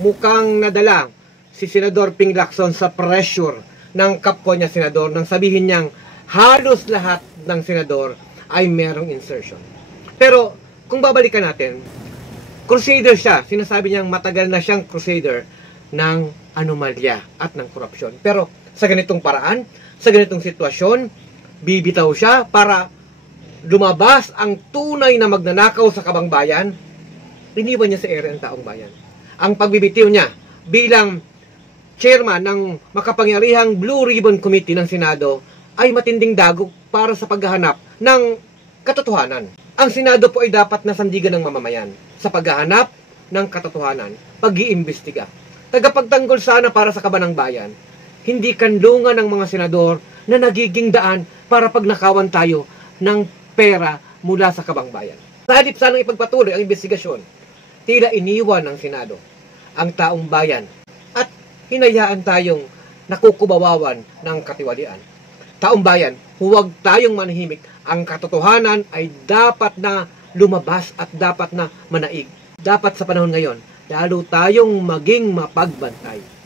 mukhang nadala si Senador Ping Lacson sa pressure ng kapwa niya senador nang sabihin niyang halos lahat ng senador ay merong insertion. Pero kung babalikan natin, crusader siya. Sinasabi niyang matagal na siyang crusader ng anomalya at ng korupsyon. Pero sa ganitong paraan, sa ganitong sitwasyon, bibitaw siya para lumabas ang tunay na magnanakaw sa kabangbayan. Iniwan niya sa ere ang taong bayan. Ang pagbibitiw niya bilang chairman ng makapangyarihang Blue Ribbon Committee ng Senado ay matinding dagok para sa paghahanap ng katotohanan. Ang Senado po ay dapat na sandigan ng mamamayan sa paghahanap ng katotohanan, pag-iimbestiga. Tagapagtanggol sana para sa kaban ng bayan. Hindi kanlungan ng mga senador na nagiging daan para pagnakawan tayo ng pera mula sa kabang bayan. Sa halip sanang ipagpatuloy ang investigasyon, tila iniwan ng Senado ang taong bayan at hinayaan tayong nakukubawawan ng katiwalian. Taong bayan, huwag tayong manahimik. Ang katotohanan ay dapat na lumabas at dapat na manaig. Dapat sa panahon ngayon, lalo tayong maging mapagbantay.